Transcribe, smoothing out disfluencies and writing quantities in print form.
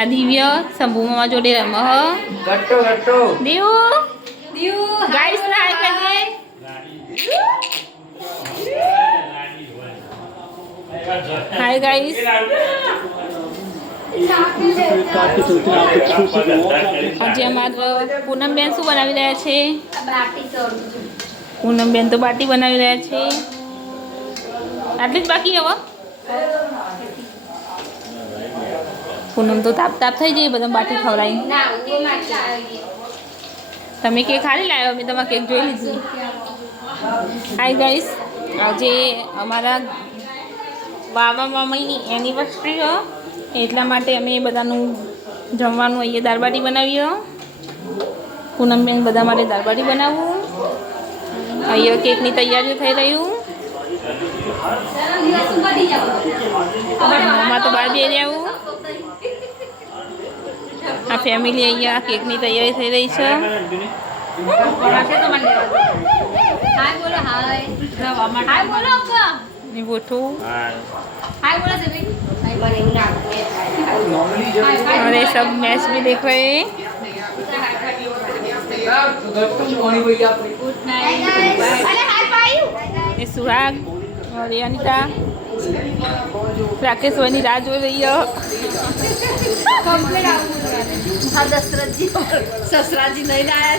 આ દિવ્ય શંભુ મામા જોડે રમ દીવ ગાઈસ ના હાય કરીએ હાય ગાઈસ આજે અમારા પૂનમબેન શું બનાવી રહ્યા છે? પૂનમબેન તો બાટી બનાવી રહ્યા છે. આટલી જ બાકી હવે પૂનમ તો તાપ થઈ જાય બધા બાટી ખવડાવી. તમે કેક ખાલી લાવ્યો? મેં તમારા કેક જોઈ લીધું. હાય ગાઈસ, આજે અમારા બાબા મામાની એનિવર્સરી હો એટલા માટે અમે બધાનું જમવાનું અહીંયા દાળબાટી બનાવીએ. પૂનમબેન બધા માટે દાળબાટી બનાવવું. અહીંયા કેકની તૈયારીઓ થઈ રહ્યું. મમ્મા તો બહાર બેસી આવું. આ ફેમિલી અહીંયા કેકની તૈયારી થઈ રહી છે. और ये सब मैच भी देख रहे हैं. ये सुहाग और ये अनिता राकेश वाली राह जो रही है. दशरथ जी नहीं आया.